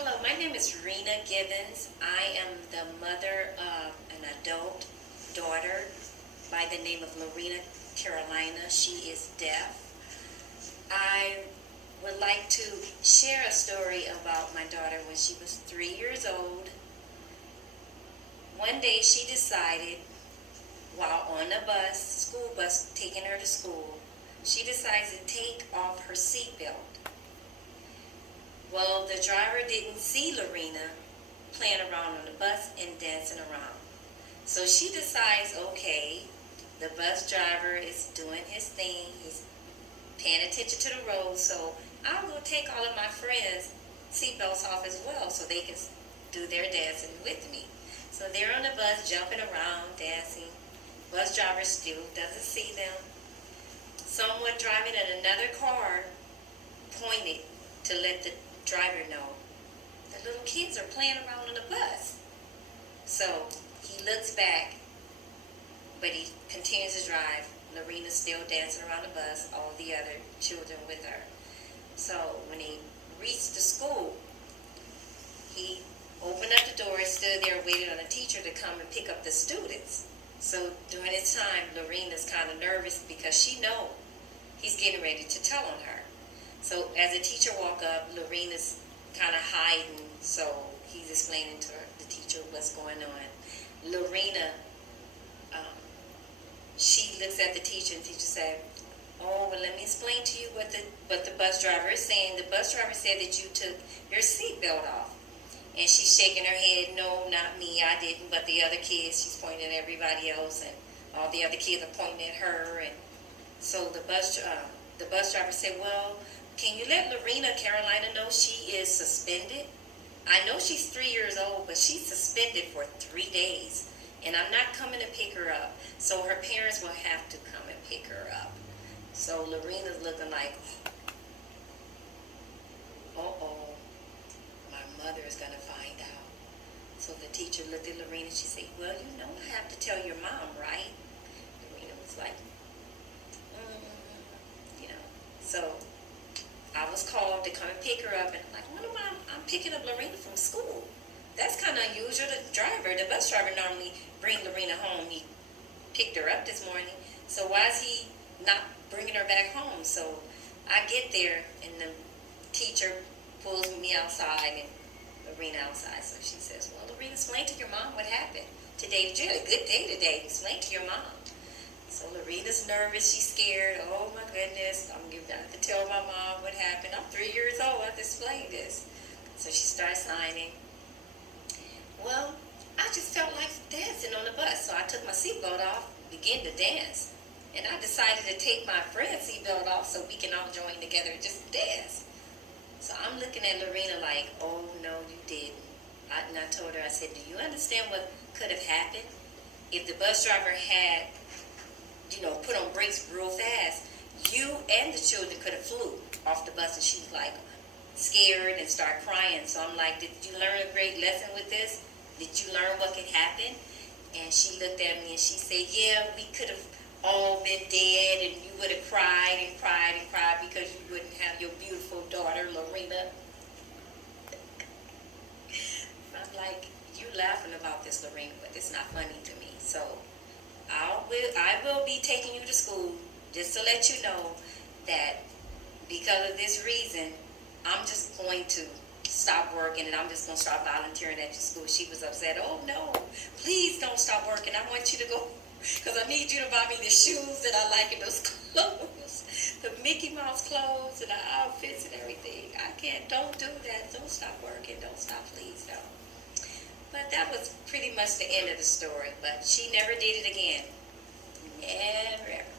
Hello, my name is Rena Gibbons. I am the mother of an adult daughter by the name of Lorena Carolina. She is deaf. I would like to share a story about my daughter when she was 3 years old. One day she decided, while on a school bus taking her to school, she decided to take off her seatbelt. Well, the driver didn't see Lorena playing around on the bus and dancing around. So she decides, okay, the bus driver is doing his thing. He's paying attention to the road, so I'll go take all of my friends' seatbelts off as well so they can do their dancing with me. So they're on the bus jumping around, dancing. Bus driver still doesn't see them. Someone driving in another car pointed to let the driver know the little kids are playing around on the bus. So he looks back, but he continues to drive. Lorena's still dancing around the bus, all the other children with her. So when he reached the school, he opened up the door, stood there, waited on a teacher to come and pick up the students. So during this time, Lorena's kind of nervous because she knows he's getting ready to tell on her. So as the teacher walked up, Lorena's kind of hiding, so he's explaining to the teacher what's going on. Lorena, she looks at the teacher, and the teacher said, "Oh, well, let me explain to you what the bus driver is saying. The bus driver said that you took your seatbelt off." And she's shaking her head, "No, not me, I didn't, but the other kids." She's pointing at everybody else, and all the other kids are pointing at her. And so the bus driver said, "Well, can you let Lorena Carolina know she is suspended? I know she's 3 years old, but she's suspended for 3 days, and I'm not coming to pick her up. So her parents will have to come and pick her up." So Lorena's looking like, uh-oh, my mother is going to find out. So the teacher looked at Lorena and she said, "Well, you know I have to tell your mom, right?" Lorena was like, you know. So I was called to come and pick her up, and I'm like, "What am I'm picking up Lorena from school. That's kind of unusual. The bus driver normally bring Lorena home. He picked her up this morning. So why is he not bringing her back home?" So I get there, and the teacher pulls me outside and Lorena outside. So she says, "Well, Lorena, explain to your mom what happened today. You had a good day today. Explain to your mom." So Lorena's nervous. She's scared. "Oh, my goodness. I'm going to have to tell my mom what happened. I'm 3 years old. I have to explain this." So she starts signing. "Well, I just felt like dancing on the bus. So I took my seatbelt off, began to dance. And I decided to take my friend's seatbelt off so we can all join together and just dance." So I'm looking at Lorena like, "Oh, no, you didn't." And I told her, I said, "Do you understand what could have happened? If the bus driver had put on brakes real fast, you and the children could have flew off the bus." And she was like scared and started crying. So I'm like, "Did you learn a great lesson with this? Did you learn what could happen?" And she looked at me and she said, "Yeah, we could have all been dead, and you would have cried and cried and cried because you wouldn't have your beautiful daughter, Lorena." I'm like, "You laughing about this, Lorena, but it's not funny to me." So I will be taking you to school just to let you know that because of this reason, I'm just going to stop working and I'm just going to start volunteering at your school. She was upset. "Oh, no, please don't stop working. I want you to go because I need you to buy me the shoes that I like and those clothes, the Mickey Mouse clothes and the outfits and everything. Don't do that. Don't stop working. Don't stop, please, no." But that was pretty much the end of the story. But she never did it again. Never, ever.